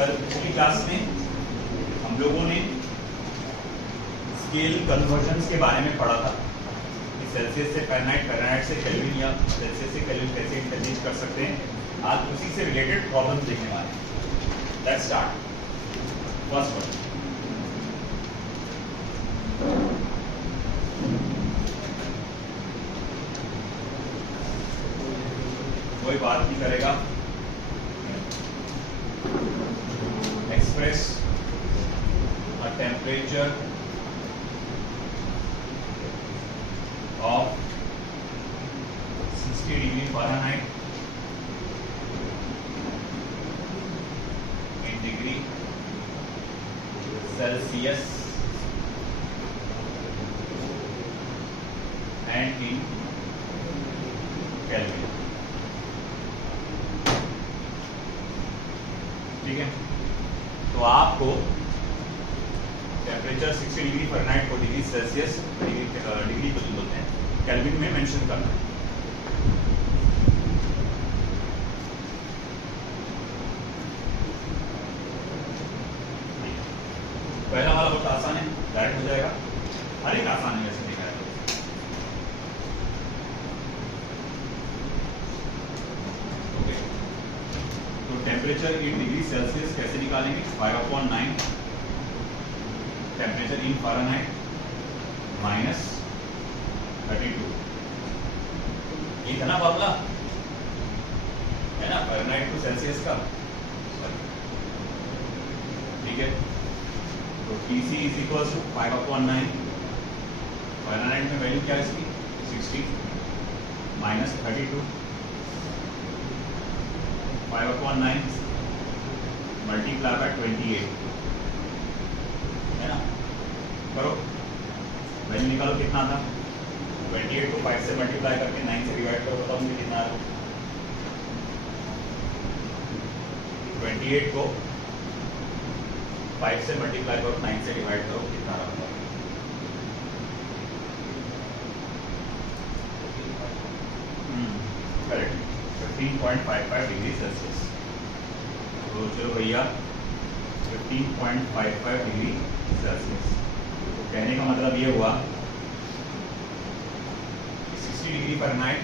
कल पिछली क्लास में हम लोगों ने स्केल कन्वर्जन्स के बारे में पढ़ा था कि सेल्सियस से फ़ारेनहाइट, फ़ारेनहाइट से केल्विन या सेल्सियस से केल्विन कैसे इंटरचेंज कर सकते हैं। आज उसी से रिलेटेड प्रॉब्लम्स देखने वाले हैं। Let's start. फर्स्ट वन, कोई बात नहीं करेगा। Express a temperature of 60 degree Fahrenheit in degree Celsius and in Kelvin। ठीक है, तो आपको टेम्परेचर 60 डिग्री फ़ारेनहाइट को डिग्री सेल्सियस डिग्री को बोलते हैं, केल्विन में मेंशन करना है। पहला वाला बहुत आसान है, डायरेक्ट हो जाएगा। हर एक आसान है वैसे देखा है ओके। तो टेम्परेचर इन डिग्री सेल्सियस कैसे निकालेंगे? 5/9 टेम्परेचर इन फ़ारेनहाइट माइनस 32। ये था ना फॉर्मूला, है ना, फ़ारेनहाइट टू सेल्सियस का। ठीक है, तो Tc is equal to 5/9, Fahrenheit में वैल्यू क्या है इसकी? 60 माइनस 32, 5/9 मल्टीप्लाई बाय 28, है ना। करो, वैल्यू निकालो, कितना था? 28 को 5 से मल्टीप्लाई करके 9 से डिवाइड करो, बताओ मुझे कितना आ 28 को 5 से मल्टीप्लाई करो, 9 से डिवाइड करो, कितना आ रहा? Correct, 15.55 degree Celsius. तो चलो भैया 15.55 डिग्री सेल्सियस। तो कहने का मतलब ये हुआ 60 डिग्री फ़ारेनहाइट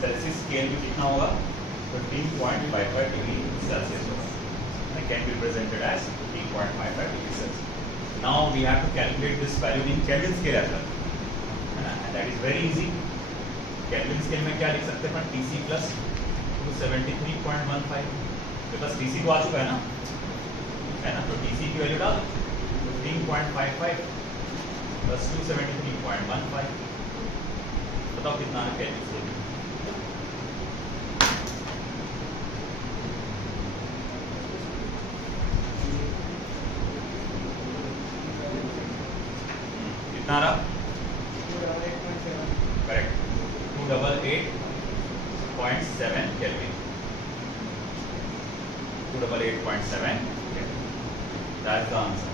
सेल्सियस स्केल में कितना होगा? 15.55 डिग्री सेल्सियस होगा। Can be presented as 15.55 degree Celsius. Now we have to calculate this value in Kelvin scale as well, है ना। And that is very easy. Kelvin scale में क्या लिख सकते हैं? Tc प्लस 273.15, प्लस Tc को आ चुका है ना, है ना। तो Tc की वैल्यू डाल 15.55 प्लस 273.15, बताओ कितना है केल्विन स्केल में? कितना रहा? Correct, 288.7 kelvin, 288.7 kelvin. That's the answer.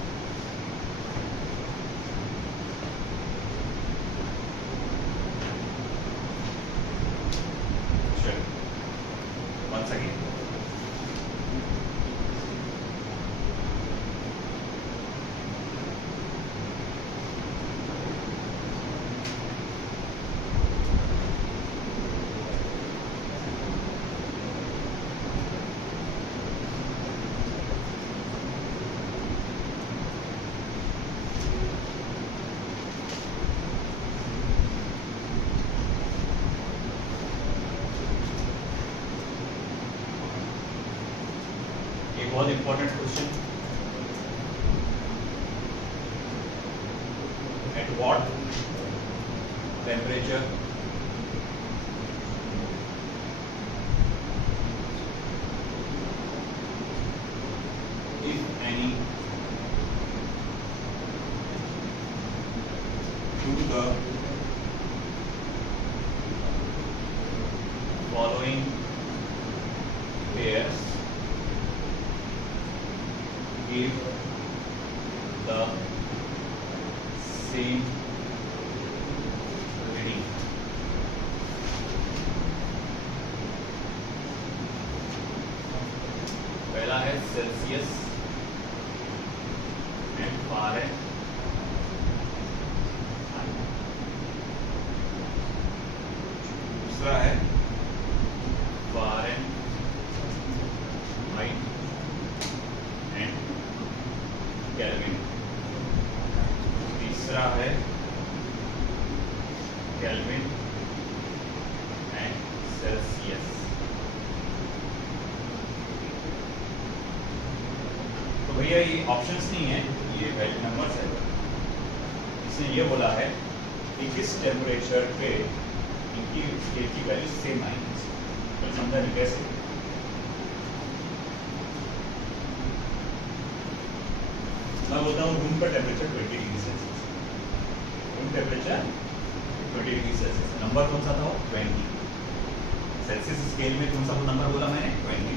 Once again, बहुत important question. At what temperature if any two the following pairs give the same reading. पहला पहला है सेल्सियस एंड फारेनहाइट, दूसरा है फारेनहाइट एंड केल्विन, तीसरा है केल्विन एंड सेल्सियस। तो भैया ये ऑप्शंस नहीं है, ये वैल्यू नंबर्स है। इसने ये बोला है कि किस टेम्परेचर पे इनकी स्केल की वैल्यू सेम आएगी। तो समझा नहीं कैसे? मैं बोलता हूँ रूम का temperature 20 degree Celsius, room temperature 20 degree Celsius, number कौन सा था? 20। सेल्सियस स्केल में कौन सा वो नंबर बोला मैंने? 20।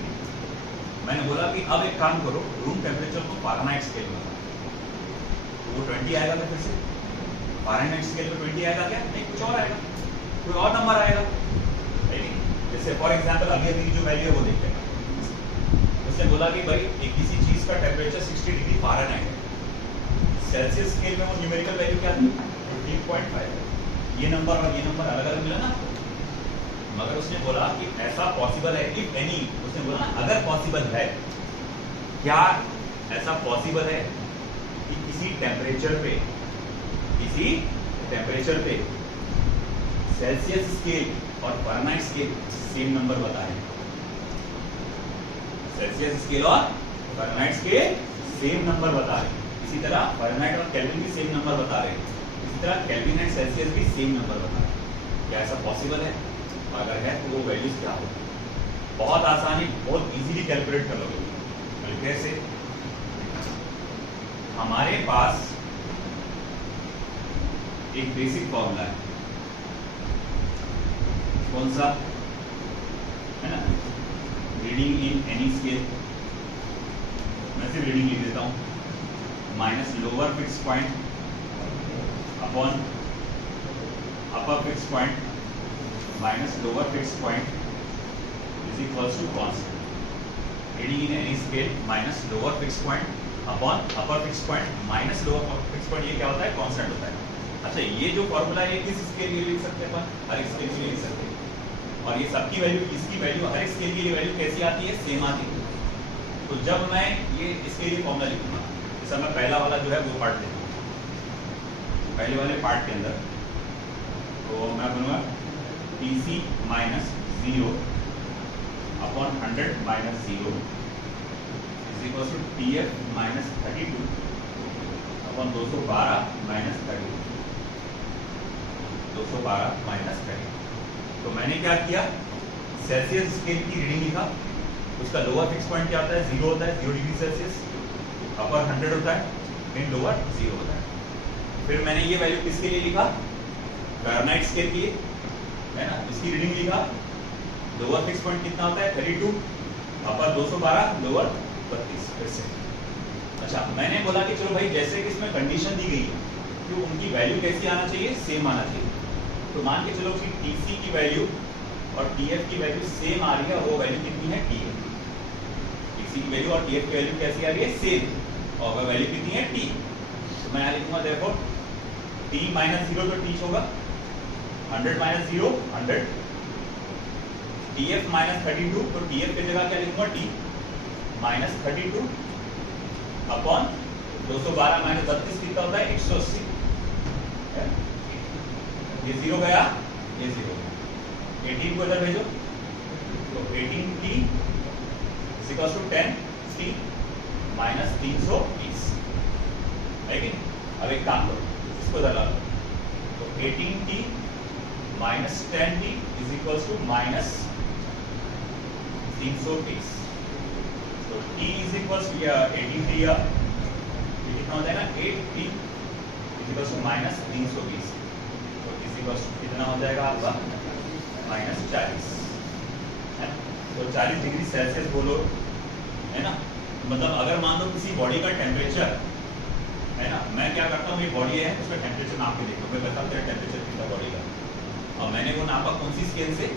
मैंने बोला कि अब एक काम करो, रूम टेम्परेचर को फारेनहाइट स्केल में, तो वो 20 आएगा ना। फिर से फारेनहाइट स्केल में 20 आएगा क्या? नहीं, कुछ और आएगा, कोई और नंबर आएगा। जैसे फॉर एग्जांपल अभी जो वैल्यू है वो देखते हैं। उसने बोला कि भाई एक किसी चीज का टेम्परेचर 60 डिग्री फारेनहाइट है, सेल्सियस स्केल में वो न्यूमेरिकल वैल्यू क्या थी? 15.5। ये नंबर और ये नंबर अलग अलग मिला ना, मगर उसने बोला कि ऐसा पॉसिबल है, इफ एनी, उसने बोला ना अगर पॉसिबल है, क्या ऐसा पॉसिबल है कि किसी टेम्परेचर पे सेल्सियस स्केल और फारेनहाइट स्केल सेम नंबर बताए। सेल्सियस स्केल और फारेनहाइट स्केल सेम नंबर बता रहे हैं। इसी तरह फारेनहाइट और केल्विन भी सेम नंबर बता रहे हैं। इसी तरह केल्विन एंड सेल्सियस भी सेम नंबर बता रहे हैं। क्या ऐसा पॉसिबल है? अगर है तो वो वैल्यूज क्या होगी? बहुत आसानी, बहुत इजीली कैलकुलेट कर लोगे। कैसे? हमारे पास एक बेसिक फॉर्मूला है, कौन सा है ना? रीडिंग इन एनी स्केल, मैं सिर्फ रीडिंग लिख देता हूं, minus lower fix point upon upper fix point minus lower fix point is equals to constant. Reading in any scale minus lower fix point upon upper fix point minus lower fix point, ये क्या होता है? Constant होता है। अच्छा, ये जो formula है किस स्केल के लिए लिख सकते हैं अपन? हर एक स्केल के लिए लिख सकते हैं। और ये सबकी वैल्यू, इसकी वैल्यू हर एक स्केल के लिए वैल्यू कैसी आती है? सेम आती है। तो जब मैं ये इसके लिए फॉर्मूला लिखूंगा, जैसा मैं पहला वाला जो है वो पार्ट देखूंगा, पहले वाले पार्ट के अंदर तो मैं बनूंगा TC minus 0 upon 100 minus 0 is equal to TF minus 32 upon 212 minus 32, 212 minus 32। तो मैंने क्या किया? सेल्सियस स्केल की रीडिंग लिखा, उसका लोअर फिक्स पॉइंट क्या होता है? 0 होता है, 0 डिग्री सेल्सियस, अपर 100 होता है एंड लोअर 0 होता है। फिर मैंने ये वैल्यू किसके लिए लिखा? फारेनहाइट स्केल के लिए, है ना? इसकी रीडिंग लिखा, लोअर फिक्स पॉइंट कितना होता है? 32, अपर 212, लोअर 32। फिर से अच्छा, मैंने बोला कि चलो भाई जैसे कि इसमें कंडीशन दी गई है कि उनकी वैल्यू कैसी आना चाहिए? सेम आना चाहिए। तो मान के चलो कि TC की वैल्यू और TF की वैल्यू सेम आ रही है, और वो वैल्यू कितनी है? T है। TC की वैल्यू और TF की वैल्यू कैसी आ रही है? सेम, और वह वैल्यू कितनी है? T। तो मैं यहाँ लिखूंगा देखो T माइनस 0 तो T होगा, 100 माइनस 0 100, TF माइनस 32 तो TF की जगह क्या लिखूंगा? T माइनस 32 अपॉन 212 माइनस 32 कितना होता है? 180। ये 0 गया, ये 0 गया, 18 को इधर भेजो, तो 18T is equal to 10T minus 320 है कि? अब एक काम करो, इसको इधर ला लो, तो 18T minus 10T is equal to minus 330। तो T is equal to 18T, ये कितना हो जाएगा? 8T is equal to minus 320, तो इज इक्वल टू कितना हो जाएगा आपका? माइनस 40 है। तो 40 डिग्री सेल्सियस बोलो, है ना? मतलब अगर मान लो किसी बॉडी का टेम्परेचर है ना, मैं क्या करता हूँ, ये बॉडी है, उसका टेम्परेचर नाप के देखो, मैं बताता हूँ टेम्परेचर कितना बॉडी का, और मैंने वो नापा कौन सी स्केल से?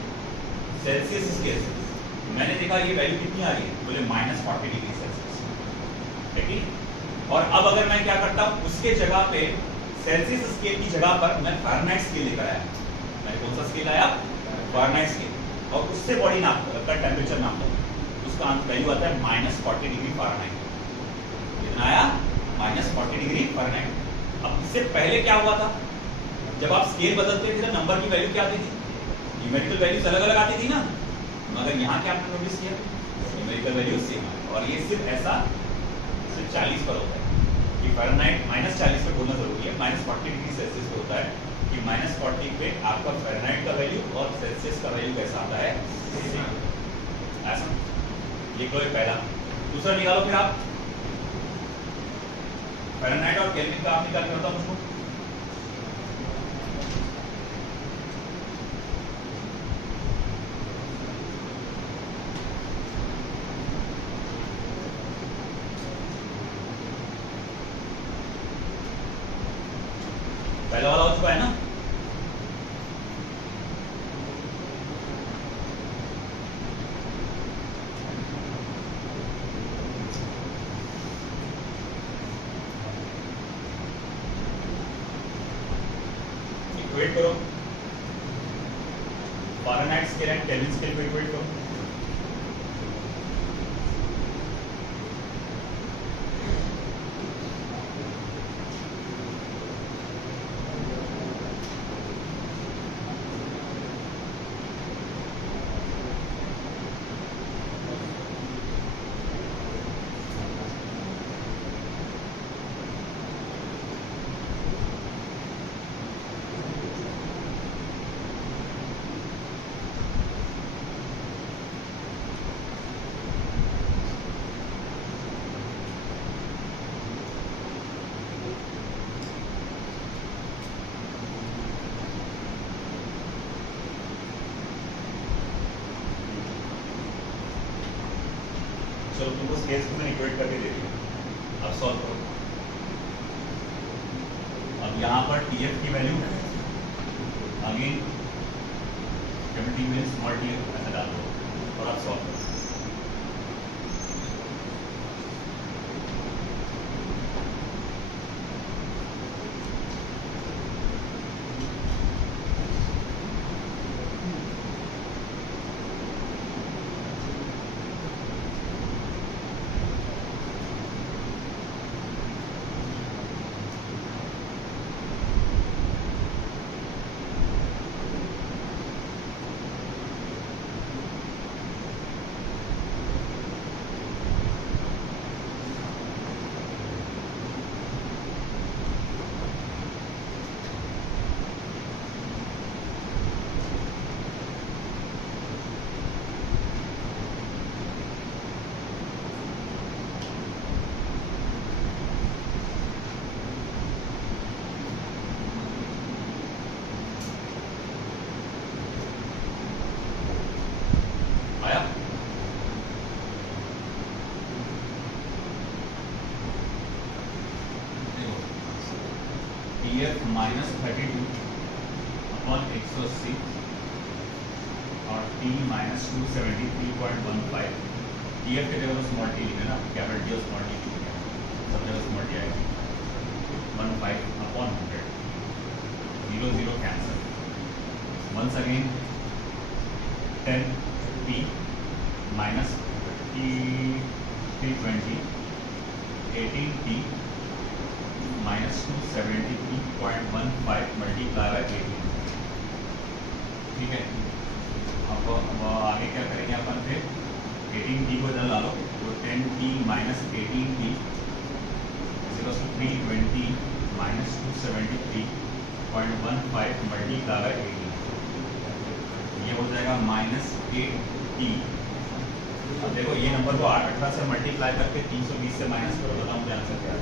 सेल्सियस स्केल से। मैंने देखा ये वैल्यू कितनी आ रही है, बोले -40 डिग्री सेल्सियस, ठीक है। और अब अगर मैं क्या करता हूँ, उसके जगह पे सेल्सियस स्केल की जगह पर मैं फारेनहाइट स्केल लेकर आया। मैं कौन सा स्केल आया? फारेनहाइट स्केल, और उससे बॉडी नाप का टेम्परेचर नापता हूँ, उसका वैल्यू आता है -40 डिग्री फारेनहाइट। कितना आया? -40 डिग्री फारेनहाइट। अब इससे पहले क्या हुआ था, जब आप स्केल बदलते थे तो नंबर की वैल्यू क्या आती थी? न्यूमेरिकल वैल्यूज अलग अलग आती थी ना, मगर यहाँ क्या आपने नोटिस किया? न्यूमेरिकल वैल्यू सेम है। और ये सिर्फ ऐसा सिर्फ 40 पर होता है कि फारेनहाइट -40 पे बोलना जरूरी है, -40 डिग्री सेल्सियस पे होता है कि -40 पे आपका फारेनहाइट का वैल्यू और सेल्सियस का वैल्यू कैसा आता है? ऐसा। लिख लो ये पहला। दूसरा निकालो फिर आप, फारेनहाइट और केल्विन का आप निकाल के बताओ मुझको। पहला वाला हो चुका है ना? इक्वेट करो Fahrenheit scale and kelvin scale को इक्वेट करो। चलो तुमको स्केल्स को मैंने इक्वेट करके दे दिया, अब सॉल्व करो। अब यहाँ पर TF की वैल्यू अगेन कैपिटल में स्मॉल t ऐसा डाल दो और आप सॉल्व करो। TF -32 अपॉन 180 और T -273.15। TF के जगह स्मॉल t लिखे ना, कैपिटल T और स्मॉल t लिखे, सब जगह स्मॉल t आएगा। 15 अपॉन 100, 0 0 cancel. Once again 10T minus T320 18T minus 273.15 multiply by 18। ठीक है, अब आगे क्या करेंगे अपन फिर 18T को इधर ला लो, तो 10T minus 18T equals to 320 minus 273.15 multiply by 18। ये हो जाएगा -8T। अब देखो ये नंबर को 818 से मल्टीप्लाई करके 320 से माइनस करो, बताओ मुझे आंसर क्या है।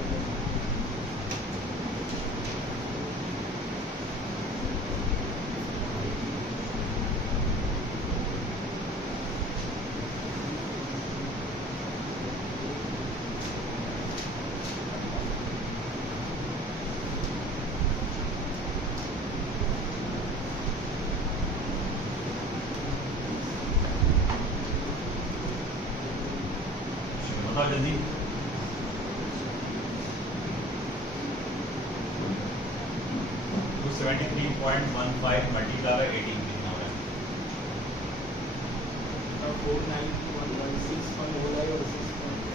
बताओ जल्दी। टू 73.15 मल्टीप्लाई बाय 18 कितना हो रहा है?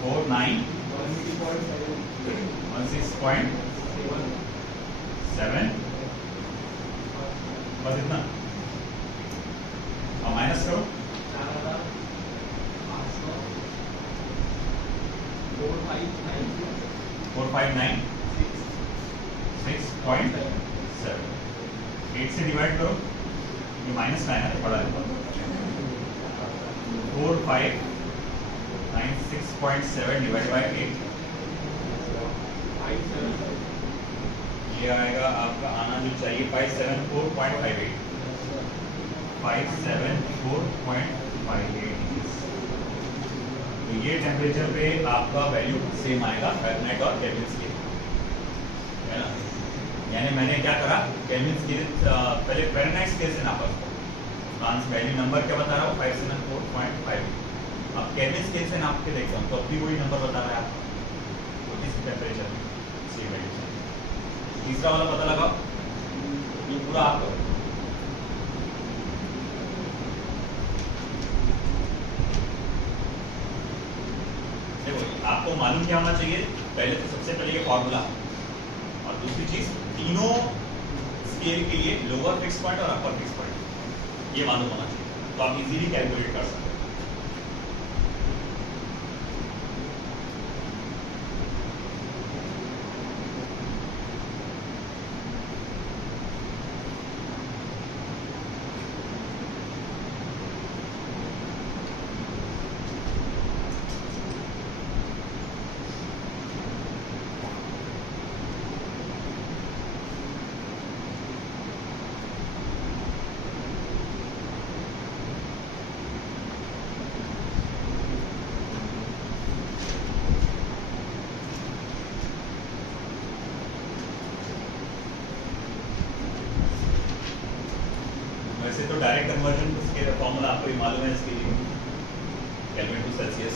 4916.7 बस इतना। और माइनस करो 4596.7 8 से डिवाइड करो, ये माइनस का है ना, बड़ा है 4596.7 डिवाइड बाय 8 ये आएगा आपका, आना जो चाहिए 574.58 574.58। तो ये टेम्परेचर पे आपका वैल्यू सेम आएगा फ़ारेनहाइट और केल्विन स्केल, है ना। यानी मैंने क्या करा, केल्विन स्केल पहले फ़ारेनहाइट स्केल से नापा उसको, वैल्यू नंबर क्या बता रहा हूँ 574.58। अब केल्विन स्केल से नाप के देखता हूँ तो अब भी वही नंबर बता रहा है आपको, तो किस टेम्परेचर सेम वैल्यू। तीसरा वाला पता लगाओ, ये पूरा आप करो। आपको मालूम क्या होना चाहिए, पहले तो सबसे पहले ये फॉर्मूला, और दूसरी चीज तीनों स्केल के लिए लोअर फिक्स पॉइंट और अपर फिक्स पॉइंट ये मालूम होना चाहिए, तो आप इजीली कैलकुलेट कर सकते हैं। वैसे तो डायरेक्ट कन्वर्जन उसके फॉर्मूला आपको ही मालूम है, इसके लिए केल्विन टू सेल्सियस,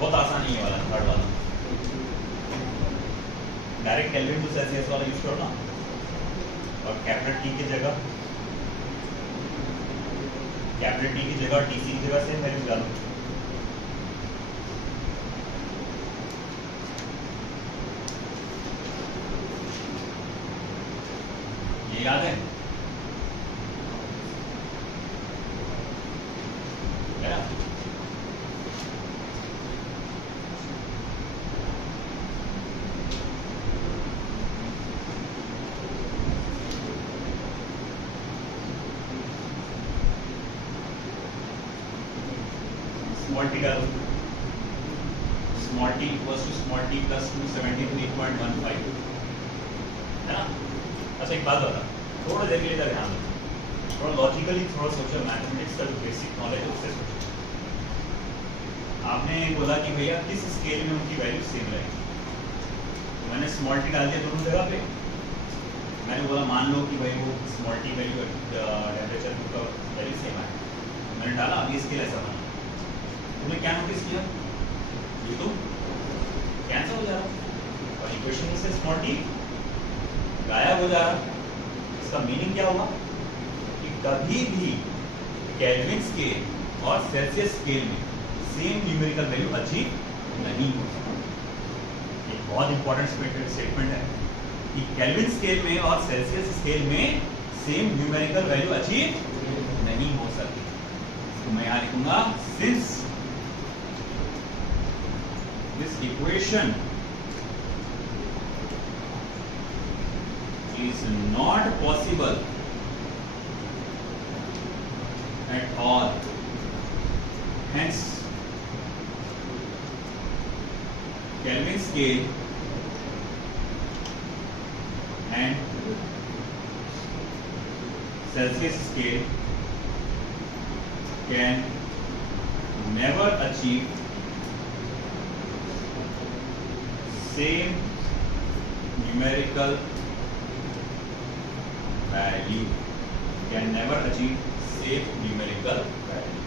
बहुत आसान ही है वाला थर्ड वाला, डायरेक्ट केल्विन टू सेल्सियस वाला यूज करो ना, और कैपिटल टी की जगह टीसी की जगह से वैल्यू डालो। ये याद है ना? स्मॉल टी डालो, small T equals to small T plus 273.15, है ना। अच्छा एक बात बता, थोड़ा देर के लिए इधर ध्यान दो, थोड़ा लॉजिकली, थोड़ा सोचो, मैथमेटिक्स का जो बेसिक नॉलेज है उससे सोचो। आपने बोला कि भैया किस स्केल में उनकी वैल्यू सेम रहेगी, तो मैंने स्मॉल टी डाल दिया दोनों जगह पे। मैंने बोला मान लो कि भाई वो स्मॉल टी वैल्यू टेम्परेचर का वैल्यू सेम है, मैंने डाला, अभी स्केल ऐसा बना। तुमने क्या नोटिस किया, ये तो कैंसिल हो जा रहा और इक्वेशन में से स्मॉल टी गायब हो जा रहा। इसका मीनिंग क्या हुआ कि कभी भी केल्विन स्केल और सेल्सियस स्केल में सेम न्यूमेरिकल वैल्यू अचीव नहीं हो सकती। एक बहुत इंपॉर्टेंट स्टेटमेंट है कि केल्विन स्केल में और सेल्सियस स्केल में सेम न्यूमेरिकल वैल्यू अचीव नहीं हो सकती। तो मैं यहां लिखूंगा, since this equation is not possible at all, hence Kelvin scale and Celsius scale can never achieve same numerical value, can never achieve same numerical value.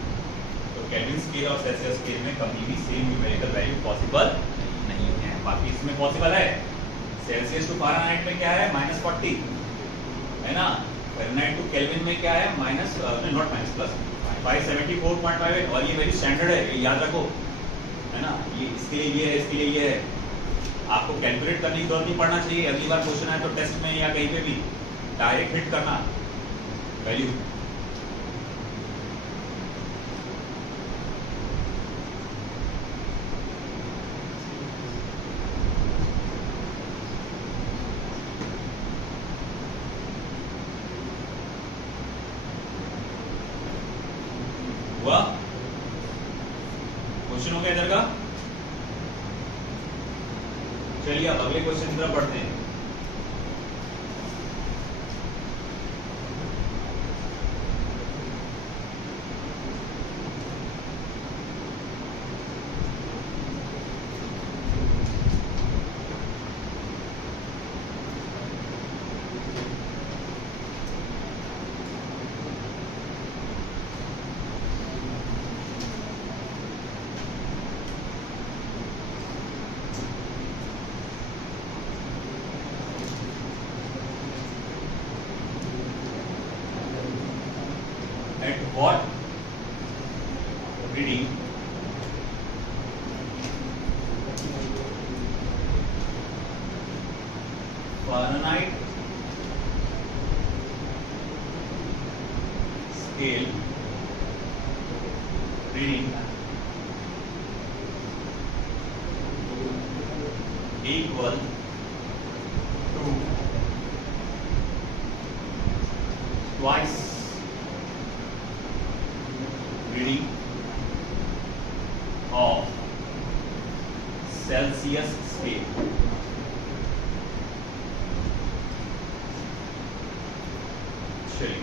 Kelvin scale और Celsius scale में कभी भी सेम न्यूमेरिकल वैल्यू पॉसिबल नहीं है। बाकी इसमें possible है। Celsius to Fahrenheit में क्या है -40 है ना, फ़ारेनहाइट टू केल्विन में क्या है माइनस नॉट माइनस प्लस 574.58 और ये वैल्यू स्टैंडर्ड है, ये याद रखो है ना। ये इसके लिए ये है, इसके लिए ये है। आपको कैलकुलेट करने की जरूरत नहीं पड़ना चाहिए। अगली बार क्वेश्चन आए तो टेस्ट में या कहीं पे भी डायरेक्ट हिट करना वैल्यू। हुआ क्वेश्चन हो गया इधर का। चलिए अब अगले क्वेश्चन की तरफ बढ़ते हैं। At what reading Fahrenheit scale reading equal to twice reading of Celsius scale? चलिए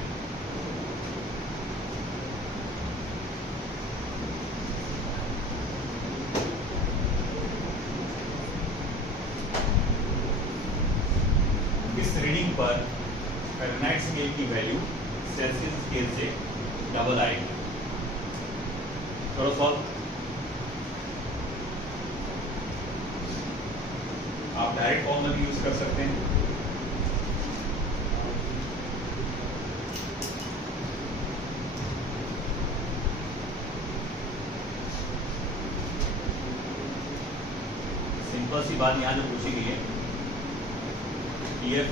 इस रीडिंग पर फ़ारेनहाइट स्केल की वैल्यू सेल्सियस स्केल से डबल आएगी। करो सॉल्व। आप डायरेक्ट फॉर्मूला भी यूज कर सकते हैं। सिंपल सी बात यहां जो पूछी गई है, TF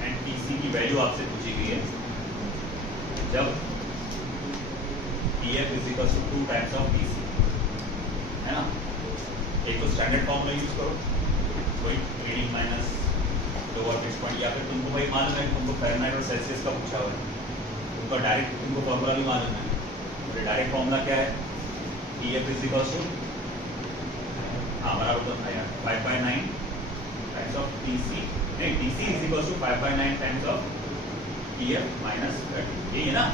एंड TC की वैल्यू आपसे पूछी गई है। जब TF is equal to 2 times of TC है ना। एक तो स्टैंडर्ड फॉर्मूला यूज करो, कोई reading minus lower fix point, या फिर तुमको भाई मालूम है तुमको फ़ारेनहाइट और सेल्सियस का पूछा हुआ है, तुमको डायरेक्ट तुमको फॉर्मूला भी मालूम है। तो डायरेक्ट फॉर्मूला क्या है, TF इज इक्वल टू बराबर तो था यार 5/9 टाइम्स ऑफ TC, नहीं TC is equal to 5/9 times of TF minus 30, यही है ना।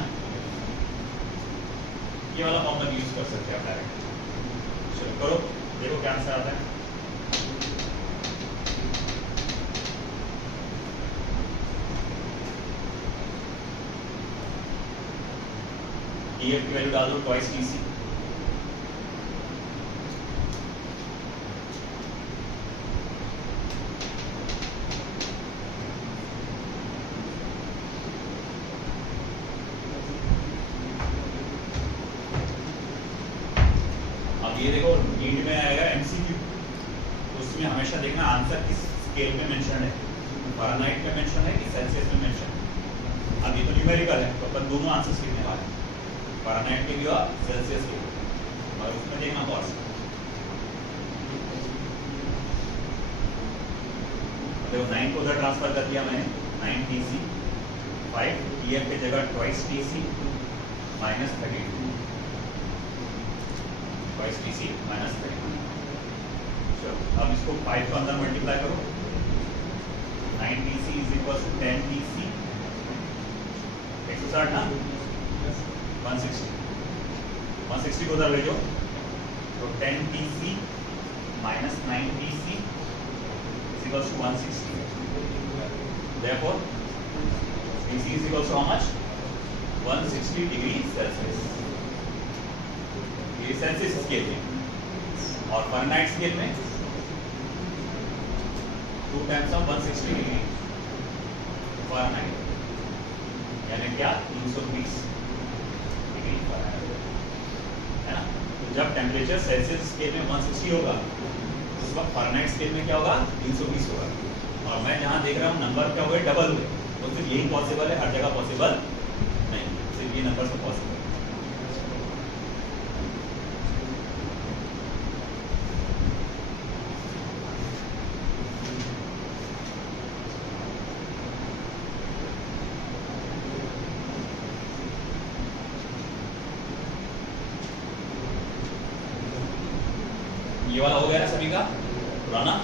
ये वाला फॉर्मूला यूज कर सकते हैं आप डायरेक्ट। चलो करो, देखो क्या आंसर आता है। TF की वैल्यू डाल दो ट्वाइस TC। ये देखो नीट में आएगा MCQ, उसमें हमेशा देखना आंसर किस स्केल में मेंशन है, फ़ारेनहाइट में मेंशन है कि सेल्सियस में मेंशन है। अब ये तो न्यूमेरिकल है तो अपन दोनों आंसर्स लिखने वाले हैं, फ़ारेनहाइट के भी और सेल्सियस के भी, और उसमें देखना कौन सा। देखो 9 को उधर ट्रांसफर कर दिया मैंने, 9 TC 5 TF की जगह twice TC minus 32 twice TC minus 32। चलो अब इसको 5 को अंदर मल्टीप्लाई करो, 9 TC is equal to 10 TC 160 ना 160 को उधर ले जाओ तो 10 TC minus 9 TC is equal to 160। Therefore TC is equal to how much 160 degree Celsius, ये सेल्सियस स्केल में, और फारेनहाइट स्केल में 2 टाइम्स ऑफ 160 डिग्री फारेनहाइट, यानी क्या 320 डिग्री फारेनहाइट, है ना। तो जब टेम्परेचर सेल्सियस स्केल में 160 होगा उस वक्त फारेनहाइट स्केल में क्या होगा 320 होगा। और मैं जहाँ देख रहा हूँ नंबर क्या हुए डबल हुए, तो सिर्फ यही पॉसिबल है, हर जगह पॉसिबल नहीं, सिर्फ ये नंबर से पॉसिबल। ये वाला हो गया ना सभी का पुराना।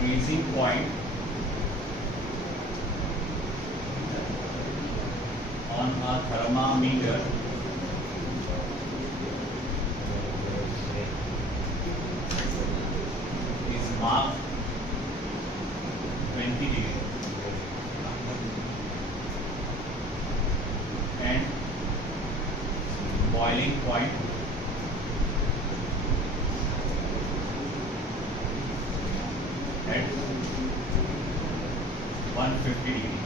Freezing point on a thermometer is marked 20 degree and boiling point at 150 degree.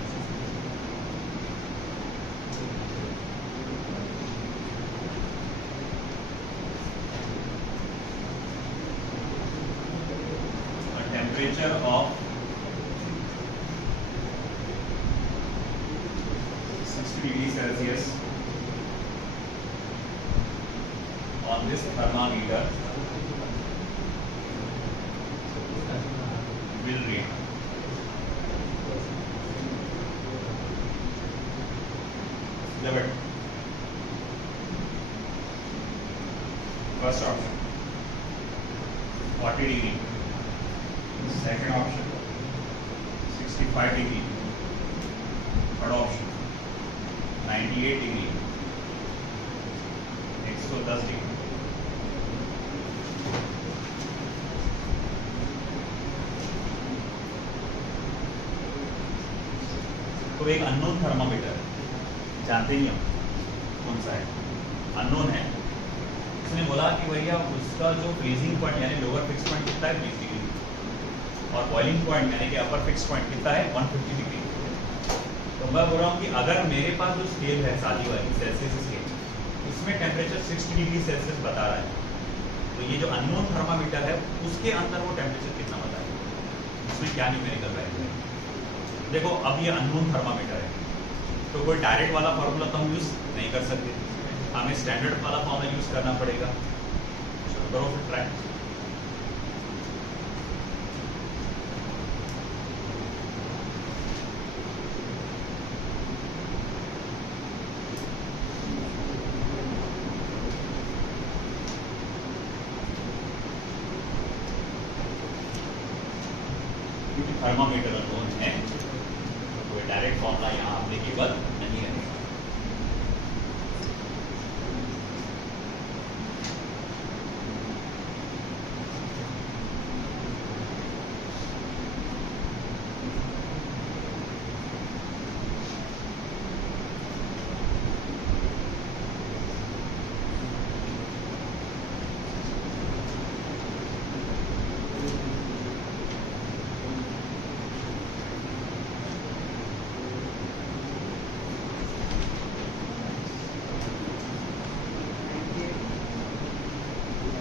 A temperature of 60 degrees Celsius on this thermometer will read first option 40 degree, second option 65 degree, third option 98 degree, 110 degree। तो एक unknown thermometer जानते ही हम कौन सा है, unknown है। उसने बोला कि भैया उसका जो फ्रीजिंग पॉइंट यानी लोअर फिक्स पॉइंट कितना है 20 डिग्री, और बॉइलिंग पॉइंट यानी कि अपर फिक्स पॉइंट कितना है 150 डिग्री। तो मैं बोल रहा हूँ कि अगर मेरे पास जो स्केल है सादी वाली सेल्सियस स्केल, उसमें टेम्परेचर 60 डिग्री सेल्सियस बता रहा है, तो ये जो अननोन थर्मामीटर है उसके अंदर वो टेम्परेचर कितना बताएगा, उसमें क्या न्यूमेरिकल वैल्यू है। देखो अब ये अननोन थर्मामीटर है तो कोई डायरेक्ट वाला फार्मूला तो हम यूज़ नहीं कर सकते, हमें स्टैंडर्ड वाला फार्मूला यूज़ करना पड़ेगा। चलो करो फिर ट्राई। क्योंकि थर्मामीटर अननोन है तो कोई डायरेक्ट फार्मूला यहाँ एप्लीकेबल नहीं है।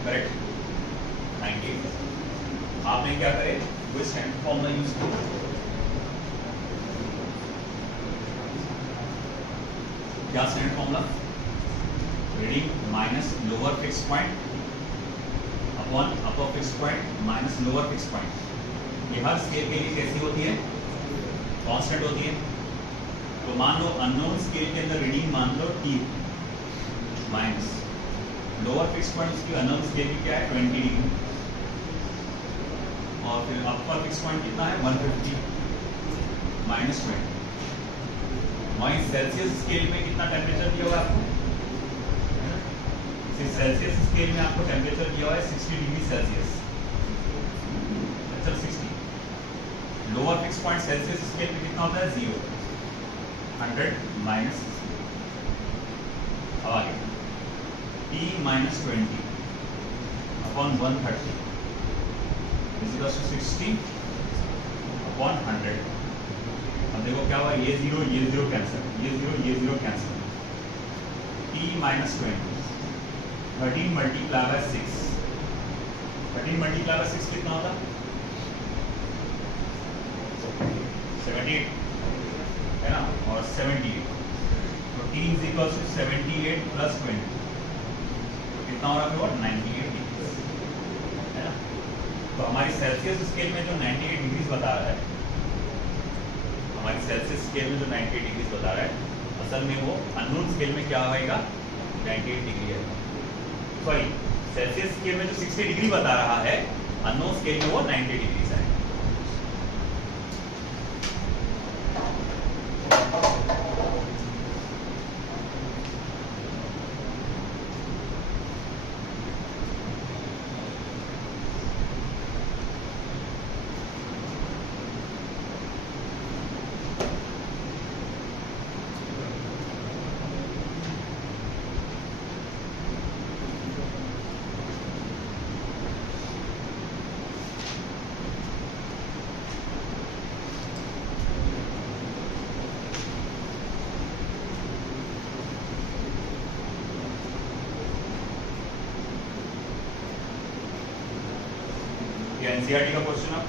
करेक्ट 90। आपने क्या करे वो स्टैंडर्ड फॉर्मूला यूज किया, क्या standard formula, reading minus lower fix point upon upper fix point minus lower fix point. ये हर स्केल के लिए कैसी होती है? कांस्टेंट होती है। तो मान लो अननोन स्केल के अंदर रीडिंग मान लो t minus lower fix point उसकी अननोन स्केल की क्या है 20 डिग्री, और फिर अपर फिक्स पॉइंट कितना है 150 माइनस 20। वहीं सेल्सियस स्केल में कितना टेम्परेचर दिया हुआ है आपको? सेल्सियस स्केल में आपको टेम्परेचर दिया हुआ है 60 डिग्री सेल्सियस, अच्छा 60। Lower fix point Celsius scale में कितना होता है 0, 100 माइनस, अब आगे t minus 20 upon 130 is 60 upon 100। अब देखो क्या हुआ, ये जीरो कैंसिल, ये zero cancel. t minus 20 13 multiply by 6, 13 multiply by 6 कितना होता? 78 है ना, और 78, तो t is equal to 78 plus 20, तो कितना हो रहा है फिर 98 डिग्री है ना। तो हमारी सेल्सियस स्केल में जो 98 डिग्रीज बता रहा है, हमारी सेल्सियस स्केल में जो 98 डिग्रीज बता रहा है, असल में वो अननोन स्केल में क्या होगा 98 डिग्री है। सॉरी, सेल्सियस स्केल में जो 60 डिग्री बता रहा है, अननोन स्केल में वो 90 डिग्री है। एनसीईआरटी का क्वेश्चन है।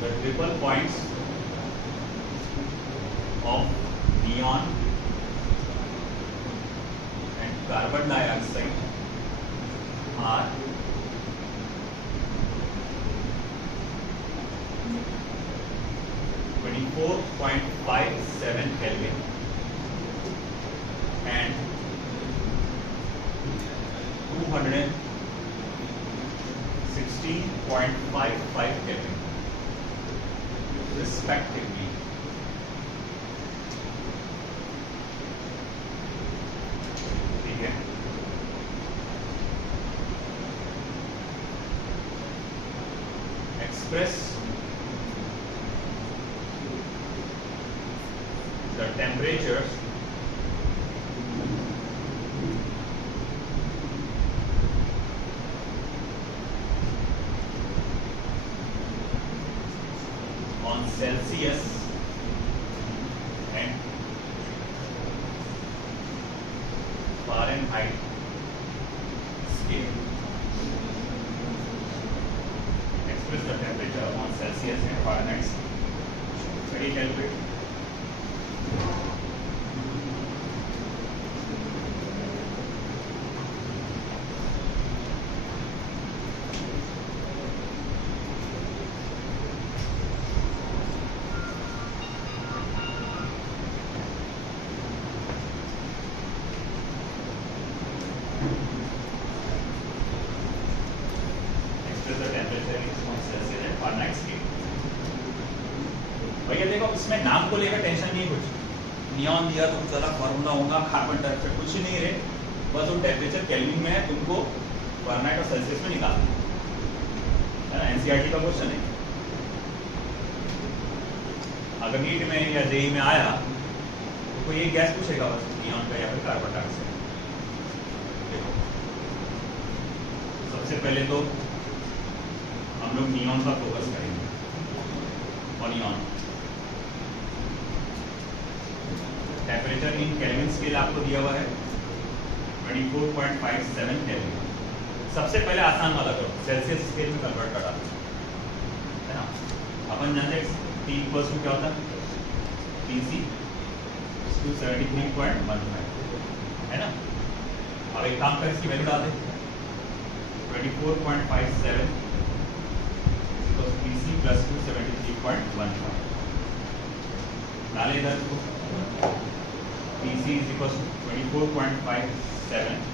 The triple points of neon and carbon dioxide are .57 Kelvin and 216.55 Kelvin respectively. ठीक है, express the temperatures on Celsius and Fahrenheit scale. Express the temperature on Celsius and Fahrenheit scale. Very calculate. भैया देखो, इसमें नाम को लेकर tension नहीं, कुछ नियॉन दिया तो कुछ अलग फॉर्मूला होगा, कार्बन डाइऑक्साइड कुछ नहीं रहे, बस वो टेम्परेचर केल्विन में है, तुमको फारेनहाइट और सेल्सियस में निकालना है ना। एनसीईआरटी का क्वेश्चन है। अगर नीट में या जेई में आया तो कोई एक गैस पूछेगा बस, नियॉन का या फिर कार्बन डाइऑक्साइड। देखो, सबसे पहले तो हम लोग नियॉन का फोकस करेंगे, और neon temperature in Kelvin scale आपको दिया हुआ है 24.57 केल्विन। सबसे पहले आसान वाला करो, सेल्सियस स्केल में कन्वर्ट करा है ना। अपन जानते हैं T इक्वल्स टू क्या होता है PC 273.15 है ना। अब एक काम कर इसकी वैल्यू डाल दे 24.57 PC प्लस 273.15 डाले इधर को PC is equal to 24.57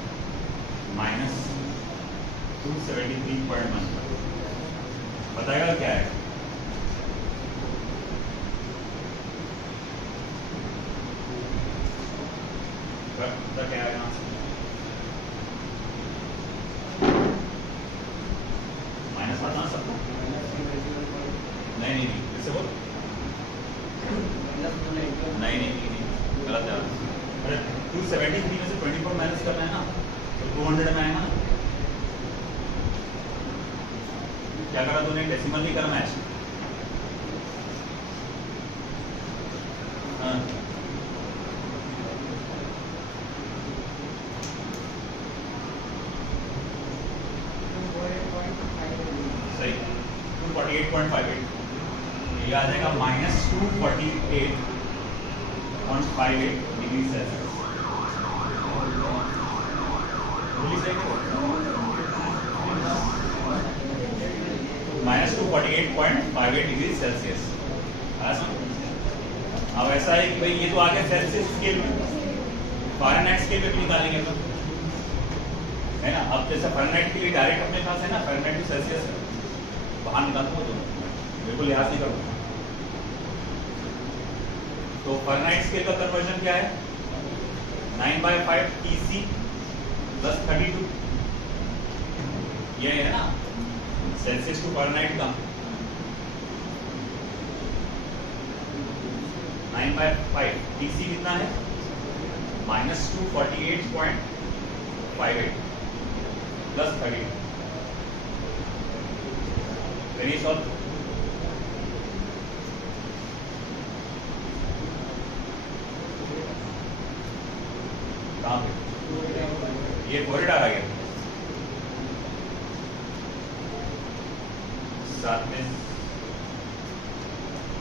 minus 273.15 बताएगा क्या है। क्या है माइनस बताना सबको नहीं इससे बोल नहीं गलत है। अरे 273 में से 24 माइनस करना है ना तो 200 में आएगा ना। क्या करा तूने डेसिमल नहीं करना है। हाँ सही 248.58 ये आ जाएगा minus 248.58 degree Celsius. Minus 248.58 degree Celsius. अब ऐसा है कि भाई ये तो आ गया सेल्सियस स्केल में, फ़ारेनहाइट स्केल में भी निकालेंगे तो है ना। अब जैसे फ़ारेनहाइट के लिए डायरेक्ट अपने पास है ना फ़ारेनहाइट टू सेल्सियस बाहर निकालता हूँ तो बिल्कुल लिहाज नहीं करूँगा। तो फ़ारेनहाइट स्केल का कन्वर्जन क्या है 9/5 TC प्लस 32 ये है ना सेल्सियस टू फ़ारेनहाइट का 9/5 TC कितना है माइनस 248.58 प्लस 30 करिए सॉल्व। कहाँ पे ये कोरिडोर आ गया साथ में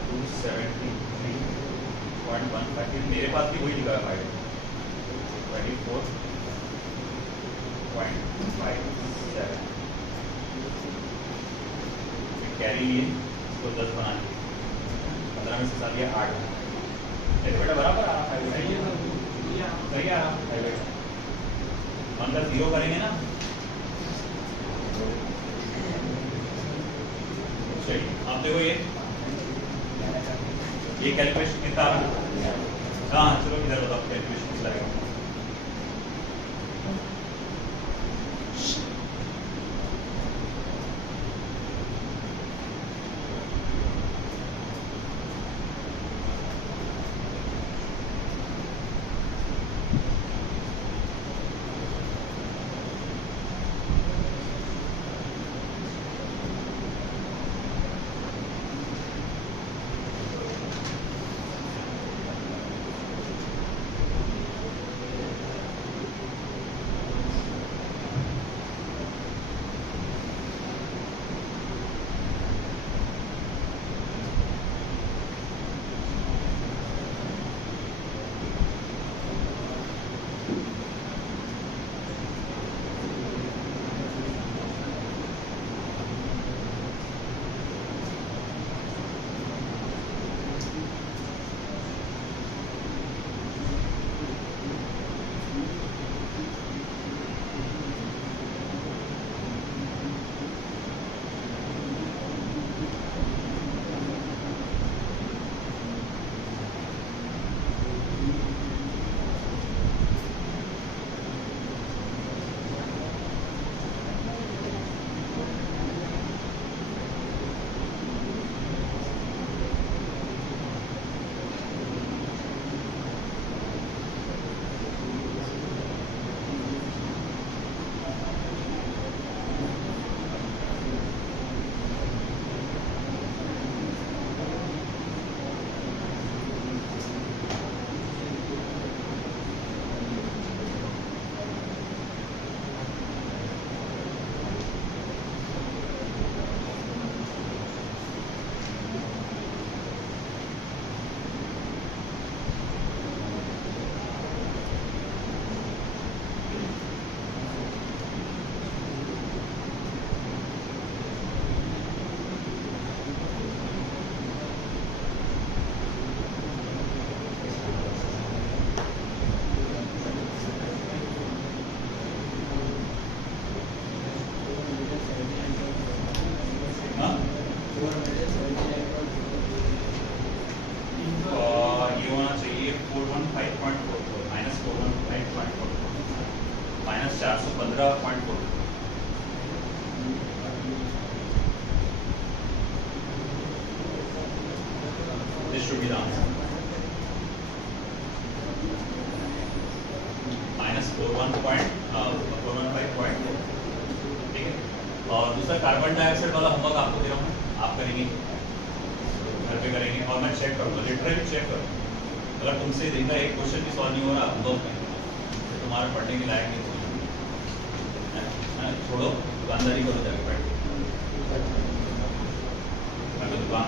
273.15 मेरे पास भी वही लिखा है 24.57 कैरी लिए इसको 10 बना लिए 15 में से 7 या 8 बेटा बराबर आ रहा है सही आ रहा है बेटा मतलब 0 करेंगे ना सही। आप देखो ये कैलकुलेशन कितना हाँ चलो इधर बताओ कैलकुलेशन कितना लगेगा। This should be the answer -415.4, ठीक है। और दूसरा कार्बन डाइऑक्साइड वाला होमवर्क आपको दे रहा हूँ, आप करेंगे, घर पे करेंगे, और मैं चेक करूँगा, लिटरली चेक करूँगा। अगर तुमसे दिन का एक क्वेश्चन भी सॉल्व नहीं हो रहा होमवर्क में, तो तुम्हारा पढ़ने के लायक नहीं होगा, छोड़ो, दुकानदारी करो जाके बैठ के। दुकान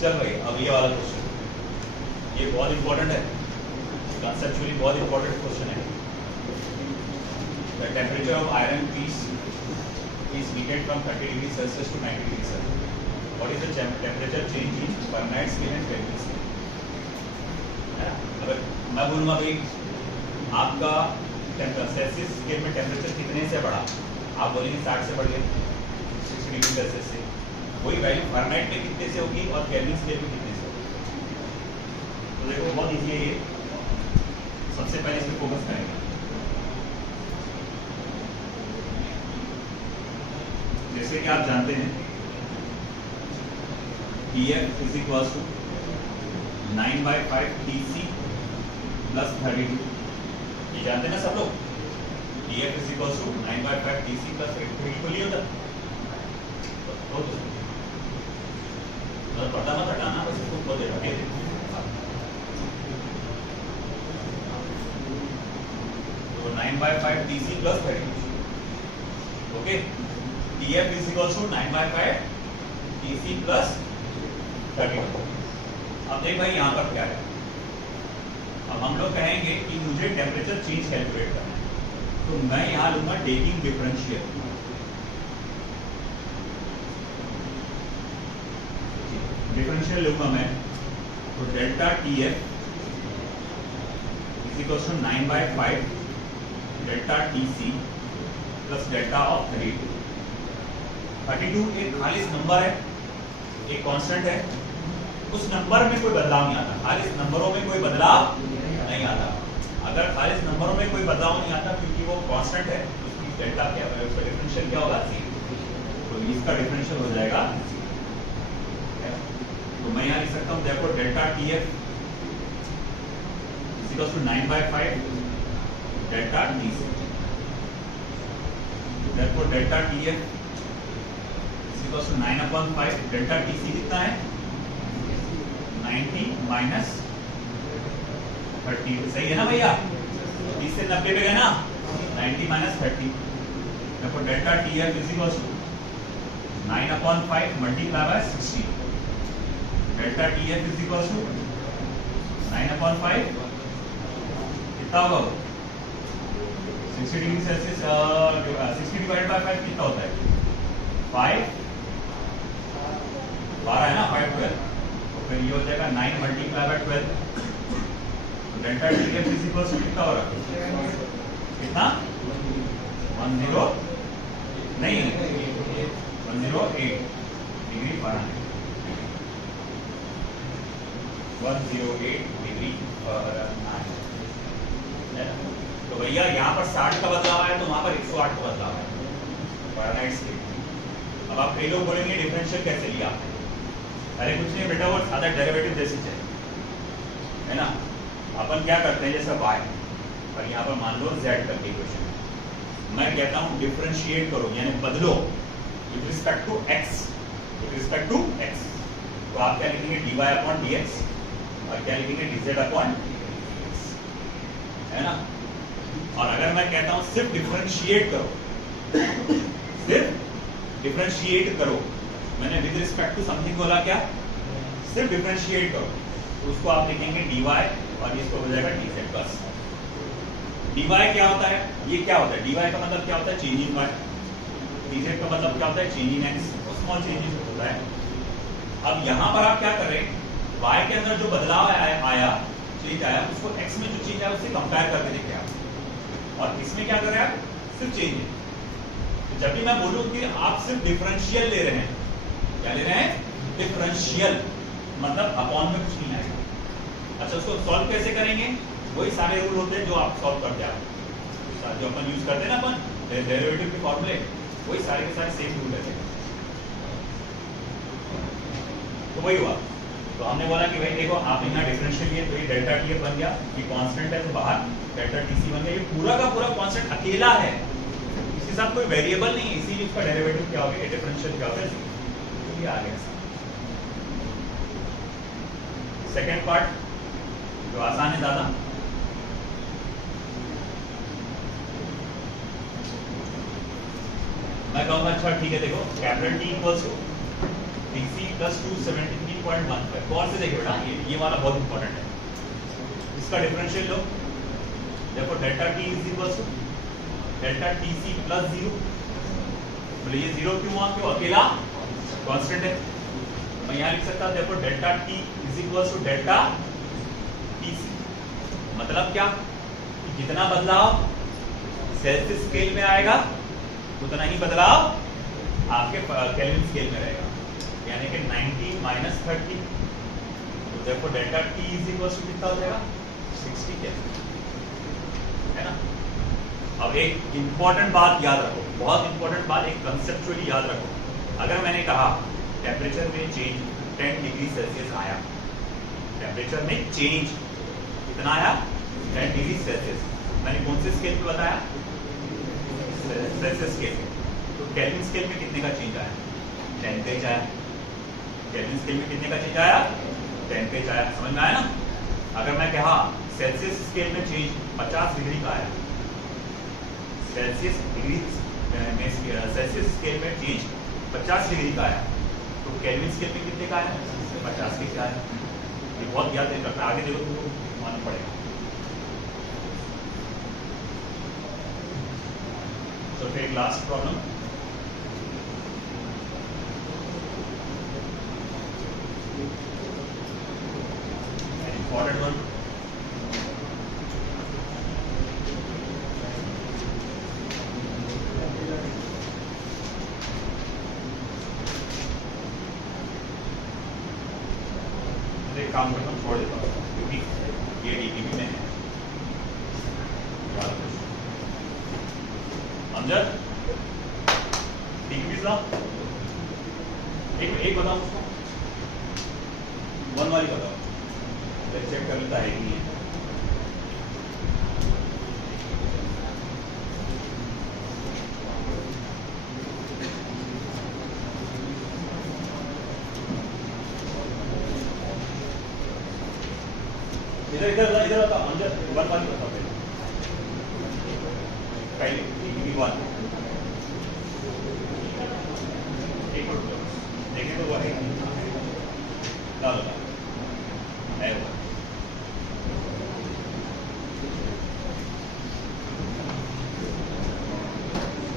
चल भाई, अब ये वाला क्वेश्चन, ये बहुत इंपॉर्टेंट है, कंसेप्चुअली बहुत इंपॉर्टेंट क्वेश्चन है। The temperature of iron piece is heated from 30 degrees Celsius to 90 degrees Celsius. What is the temperature change in Fahrenheit scale and Kelvin scale? अगर मैं बोलूँगा भाई आपका सेल्सियस स्केल में टेम्परेचर कितने से बढ़ा, आप बोलेंगे 60 से बढ़ गया, 60 डिग्री सेल्सियस से। वही वैल्यू फारेनहाइट में कितने से होगी और केल्विन स्केल में कितने से होगी। तो देखो बहुत ईजी है ये, सबसे पहले इस पर फोकस करेंगे। जैसे कि आप जानते हैं Tf is equals to 9/5 Tc plus 32, ये जानते हैं ना सब लोग। Tf is equals to 9/5 Tc plus 32 equal ही होता है। तो पता मत हटाना, बस इसको खुद हटा के तो 9/5 Tc plus 32, okay. Tf is equals to 9/5 Tc plus 32। अब देख भाई यहाँ पर क्या है, अब हम लोग कहेंगे कि मुझे टेम्परेचर चेंज कैलकुलेट करना है, तो मैं यहाँ लूंगा टेकिंग डिफरेंशियल। डिफरेंशियल लूंगा मैं, तो delta Tf is equals to 9/5 delta Tc plus delta of 32। 32 एक खालिस नंबर है, एक कांस्टेंट है, उस नंबर में कोई बदलाव नहीं आता, खालिस नंबरों में कोई बदलाव नहीं आता। अगर खालिस नंबरों में कोई बदलाव नहीं आता क्योंकि वो कांस्टेंट है, उसकी डेल्टा क्या है, उसका डिफरेंशियल क्या होगा, तो इसका डिफरेंशियल हो जाएगा। तो मैं यहाँ लिख सकता हूँ therefore delta Tf is equals to 9/5 delta Tc, therefore delta Tf equals to 9/5 delta Tc कितना है, 90 माइनस 30, सही है ना भैया, 30 से 90 पे गए ना, 90 माइनस 30, देखो delta Tf is equals to 9/5 multiply by 60, delta Tf is equals to 9/5 कितना होगा, 60 डिग्री सेल्सियस, 60 डिवाइड बाय 5 कितना होता है, 5 12 है ना, 5 12, तो फिर ये हो जाएगा 9 multiply by 12, delta Tf is equals to कितना हो रहा है, कितना 10 नहीं 108 डिग्री फारेनहाइट, 108 डिग्री फारेनहाइट। तो भैया यहाँ पर 60 का बदलाव आया, तो वहां पर 108 का बदलाव आया फारेनहाइट स्केल। अब आप कई लोग बोलेंगे डिफरेंशियल कैसे लिया, अरे कुछ नहीं बेटा, वो सादा डेरिवेटिव जैसी है ना। अपन क्या करते हैं, जैसे y और यहाँ पर मान लो z करके इक्वेशन, मैं कहता हूँ डिफरेंशिएट करो, यानी बदलो with respect to x, with respect to x। तो आप क्या लिखेंगे, dy/dx, और क्या लिखेंगे, dz/dx, है ना। और अगर मैं कहता हूँ सिर्फ डिफरेंशिएट करो, सिर्फ डिफरेंशिएट करो, मैंने विद रिस्पेक्ट टू समथिंग बोला, क्या सिर्फ डिफरेंशिएट करो, तो उसको आप लिखेंगे dy और इसको हो जाएगा dz बस। dy क्या होता है, ये क्या होता है, dy का मतलब क्या होता है, चेंज इन y, dz का मतलब क्या होता है, change in x, small changes होता है। अब यहाँ पर आप क्या कर रहे हैं, y के अंदर जो बदलाव आया चेंज आया, उसको x में जो चेंज आया उससे कंपेयर करके देखें आप, और इसमें क्या कर रहे हैं आप, सिर्फ चेंज है। जब भी मैं बोलूं कि आप सिर्फ डिफरेंशियल ले रहे हैं, क्या ले रहे हैं, डिफरेंशियल, मतलब अपॉन में कुछ नहीं आएगा। अच्छा, उसको सॉल्व कैसे करेंगे, वही सारे रूल होते हैं जो आप सॉल्व करते हैं, जो अपन यूज करते हैं ना अपन डेरिवेटिव के फॉर्मूले, वही सारे के सारे सेम रूल रहते हैं। तो वही हुआ। तो हमने बोला कि भाई देखो आप यहाँ डिफरेंशियल लिए तो ये डेल्टा टी बन गया, ये कांस्टेंट है तो बाहर डेल्टा टी सी बन गया, ये पूरा का पूरा कांस्टेंट अकेला है, इसके साथ कोई वेरिएबल नहीं है, इसीलिए इसका डेरिवेटिव क्या हो गया, डिफरेंशियल क्या हो गया, तो ये आ गया। सेकेंड पार्ट जो आसान है ज्यादा, मैं कहूँगा अच्छा ठीक है देखो capital T equals to DC plus 273.15 कौन से देखिए बेटा, ये वाला बहुत इंपॉर्टेंट है, इसका डिफरेंशियल लो, देखो delta T is equals to delta T C plus 0, बोले ये 0 क्यों हुआ, क्यों अकेला कांस्टेंट है। मैं यहाँ लिख सकता हूँ देखो delta T is equals to delta T C, मतलब क्या कि जितना बदलाव सेल्सियस स्केल में आएगा उतना ही बदलाव आपके केल्विन स्केल में रहेगा, यानी कि 90 माइनस 30, तो देखो delta T is equal to कितना हो जाएगा 60 केल्विन, है ना। अब एक इंपॉर्टेंट बात याद रखो, बहुत इंपॉर्टेंट बात, एक कंसेप्चुअली याद रखो, अगर मैंने कहा टेम्परेचर में चेंज 10 डिग्री सेल्सियस आया, टेम्परेचर में चेंज कितना आया 10 डिग्री सेल्सियस, मैंने कौन से स्केल पे बताया, सेल्सियस स्केल में, तो केल्विन स्केल में कितने का चेंज आया 10 पेज आया, केल्विन स्केल में कितने का चेंज आया 10 पेज आया, समझ में आया ना। अगर मैं कहा सेल्सियस स्केल में चेंज 50 डिग्री का आया, सेल्सियस डिग्री में सेल्सियस स्केल में चेंज 50 डिग्री का आया, तो केल्विन स्केल में कितने का आया 50 डिग्री का आया, ये बहुत याद रखना, आगे देखो तुमको मालूम पड़ेगा। तो फिर last problem, an important one, एक काम करता हूँ छोड़ देता हूँ क्योंकि ये डीटीपी में है, अमजद डीटीपी साहब एक बताओ उसको, वन वाली बताओ, चेक कर लेता है कि नहीं है। इधर इधर इधर बताओ अमजद, वन वाली बताओ पहले डीटीपी वन, एक मिनट देखें तो वो है, डालो